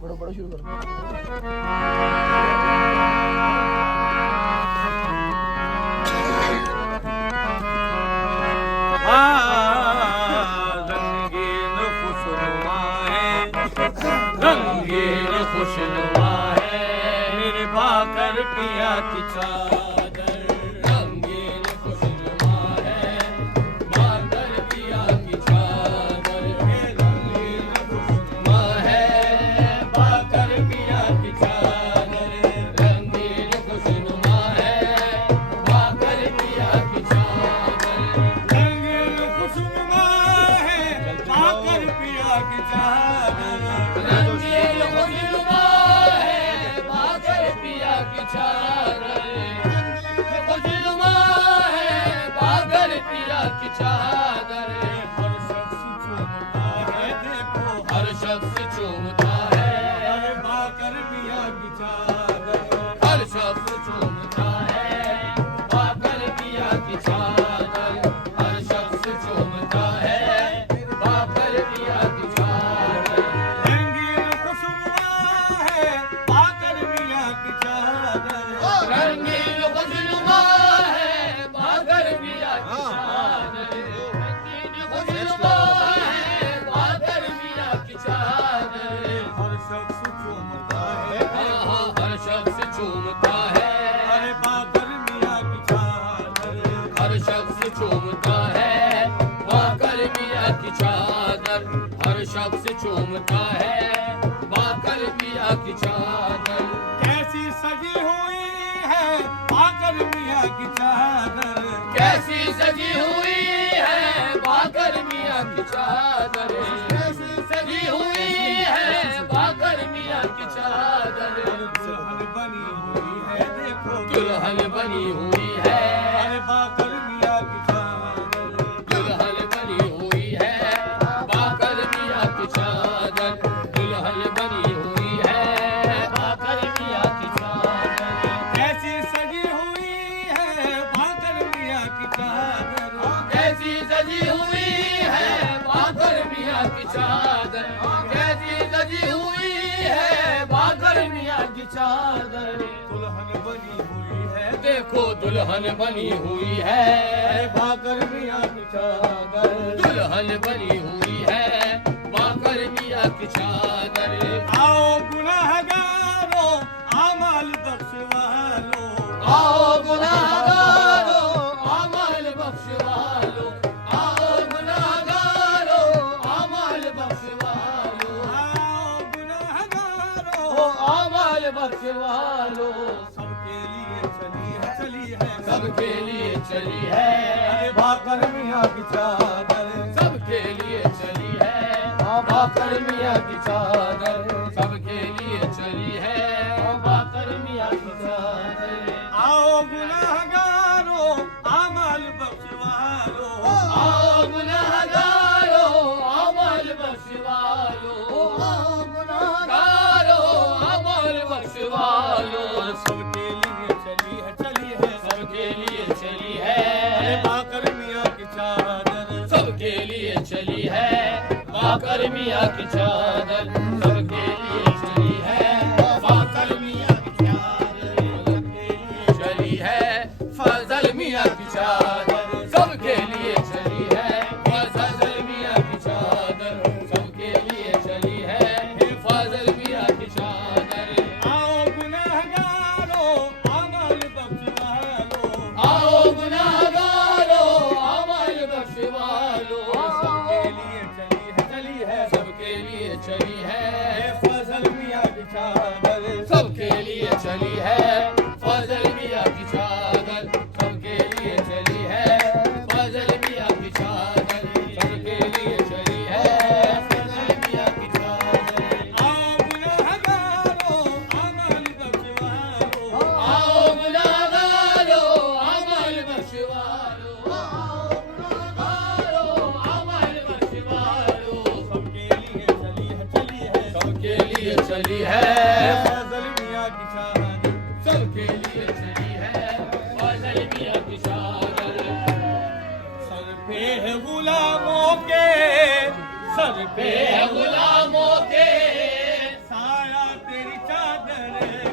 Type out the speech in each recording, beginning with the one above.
पढ़ो पढ़ो शुरू करो। रंगीन खुशनुमा है, रंगीन खुशनुमा है मेरे भाकर पिया की चादर। रंगीन खुशनुमा है भाकर पिया की चादर। रंगीन खुशनुमा है भाकर पिया की चादर। रंगीन खुशनुमा है भाकर पिया की चादर। रंगीन खुशनुमा है भाकर पिया की चादर। रंगीन खुशनुमा है भाकर पिया की चादर। खुशनुमा है भाकर पिया की चादर। हर शख्स चूमता है भाकर पिया की चादर। हर शख्स चूमता है भाकर पिया की चादर। हर शख्स चूमता है भाकर पिया की चादर। रंगीन खुशनुमा है भाकर पिया की चादर। रंगीन खुशनुमा है भाकर पिया की चादर। रंगीन खुशनुमा है भाकर पिया की चादर। हर शख्स चूमता है, हर शख्स चूमता है अरे भाकर पिया की चादर। हर शख्स चूमता है भाकर पिया की चादर। हर शख्स चूमता है भाकर पिया की चादर। कैसी सजी हुई है भाकर पिया की चादर। कैसी सजी हुई है भाकर पिया की चादर। कैसी सजी हुई है भाकर पिया की चादर। दुल्हन बनी हुई है देखो, दुल्हन बनी हुई है भाकर पिया की चादर। दुल्हन बनी हुई है भाकर पिया की चादर। दुल्हन बनी हुई है भाकर पिया की चादर। कैसी सजी हुई है भाकर पिया की चादर। कैसी सजी हुई है भाकर पिया की चादर। कैसी सजी हुई है भाकर पिया की चादर। दुल्हन बनी हुई है देखो, दुल्हन बनी हुई है भाकर पिया की चादर। दुल्हन बनी हुई है भाकर पिया की चादर। आओ गुनाहगारो अमल बख्शवालो। आओ गुनाहगारो अमल बख्शवालो। आओ गुनाहगारो अमल बख्शवालो। आओ गुनाहगारो अमल बख्शवालो। सबके लिए चली है, चली है, सबके लिए चली है भाकर मियाँ की चादर। सबके लिए चली है भाकर मियाँ की चादर। सबके लिए चली है भाकर मियाँ की चादर। आओ गुनाहगारो अमल बख्शवालो। आओ गुनाहगारो अमल बख्शवालो। आओ गुनाहगारो अमल बख्शवालो। सबके लिए चली है, चली है, सबके लिए चली है भाकर मियाँ की चादर। सबके लिए चली है भाकर मियाँ की चादर। सबके लिए चली है भाकर मियाँ की चादर। सबके लिए चली है फजल मियाँ की चादर। सबके लिए चली है फजल मियाँ की चादर। सबके लिए चली है फजल मियाँ की चादर। आओ गुनाहगारो अमल बख्शवालो। आओ गुनाहगारो अमल बख्शवालो। सबके लिए चली है, चली है, सबके लिए चली है फजल मियाँ की चादर। सबके लिए चली है फजल मियाँ की चादर। सबके लिए चली है फजल मियाँ की चादर। सबके लिए चली है फजल मियाँ की चादर। आओ गुनाहगारो अमल बख्शवालो। आओ गुनाहगारो अमल बख्शवालो। आओ गुनाहगारो अमल बख्शवालो। सबके लिए चली है, चली है, सबके लिए चली है फजल मियाँ की चादर। सबके लिए चली है फजल मियाँ की चादर। सर पे है गुलामों के, सर पे है गुलामों के साया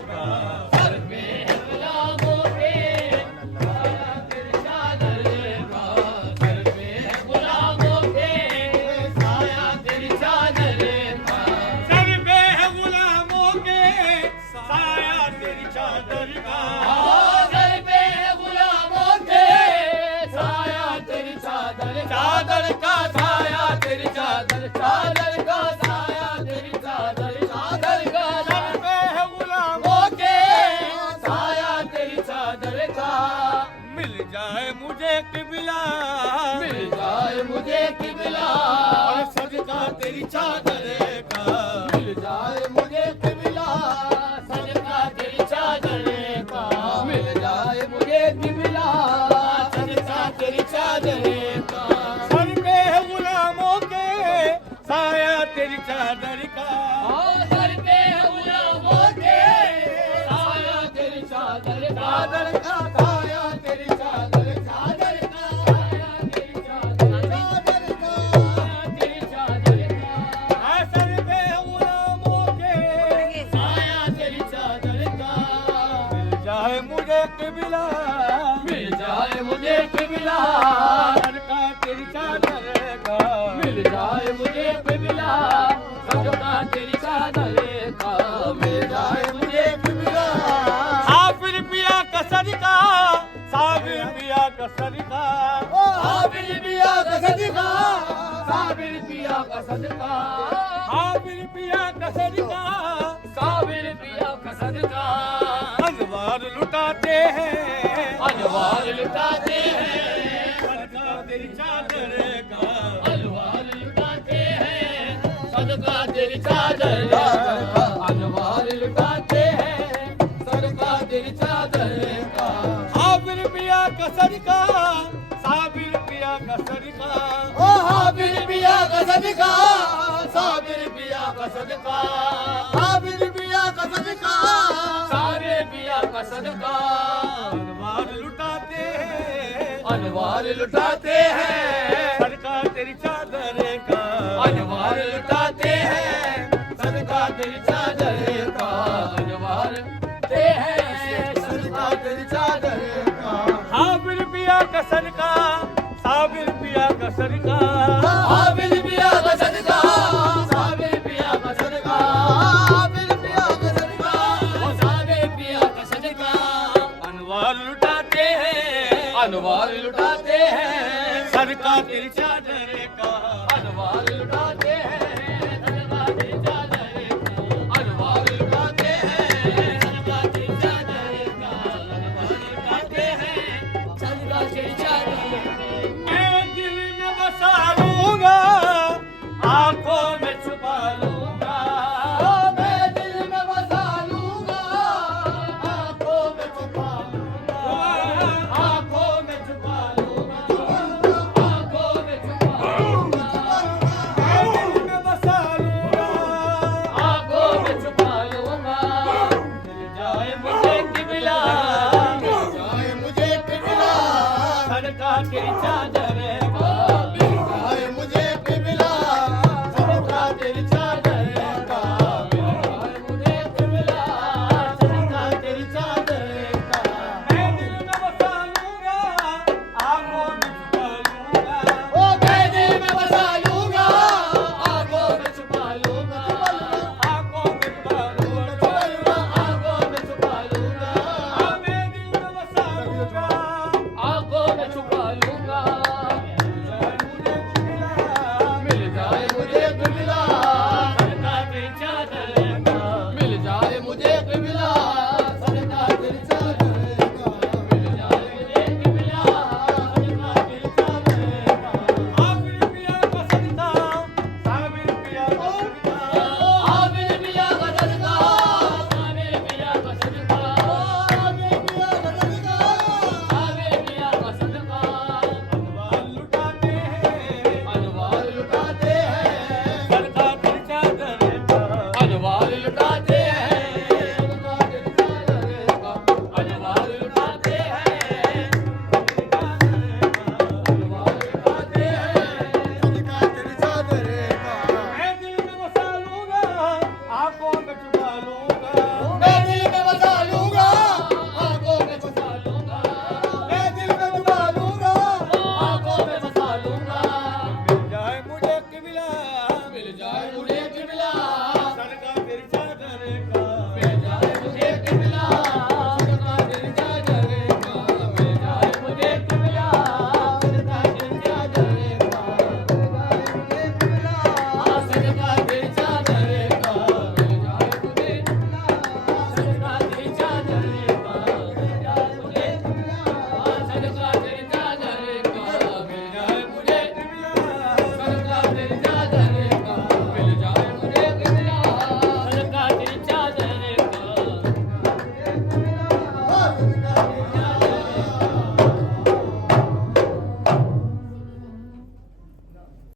का सर पे है गुलामों के साया तेरी चादर का सर पे है गुलामों के साया तेरी चादर का सर पे है गुलामों के साया तेरी चादर का सर पे है गुलामों के साया तेरी चादर चादर का साया तेरी चादर चादर का साया तेरी चादर चादर का सर पे है गुलामों ओके साया तेरी चादर का मिल जाए मुझे किबला मिल जाए मुझे किबला और सजदा तेरी चादर का मिल जाए मुझे किबला सजदा तेरी चादर का मिल जाए मुझे किबला सजदा तेरी चादर का सर पे है गुलामों के साया तेरी चादर का सर पे है गुलामों के साया तेरी चादर चादर का साया तेरी चादर चादर का साया तेरी चादर चादर का तेरी चादर का सर पे है गुलामों के साया तेरी चादर का मिल जाए मुझे किबला मिल जाए मुझे किबला सजदा तेरी चादर का मिल जाए मुझे किबला सजदा तेरी चादर का मिल जाए मुझे किबला साबिर पिया का सदका साबिर पिया का सदका साबिर पिया का सदका साबिर पिया का सदका साबिर पिया का सदका साबिर पिया का सदका अनवार लुटाते हैं अनवार लुटाते हैं सदका तेरी चादर का अनवार लुटाते हैं सदका तेरी चादर का अनवार लुटाते हैं सदका तेरी चादर का साबिर पिया का सदका साबिर पिया का सदका साबिर पिया का सदका साबिर पिया का सदका साबिर पिया का सदका साबिर पिया का सदका अनवार लुटाते हैं अनवार लुटाते हैं सदका तेरी चादर का अनवार लुटाते हैं सदका तेरी चादर का अनवार ते हैं सदका तेरी चादर का साबिर पिया का सदका साबिर पिया का सदका साबिर पिया का सदका साबिर पिया का सदका साबिर पिया का सदका ओ साबिर पिया का सदका अनवार लुटाते हैं अनवार लुटाते हैं सदका तेरी चादर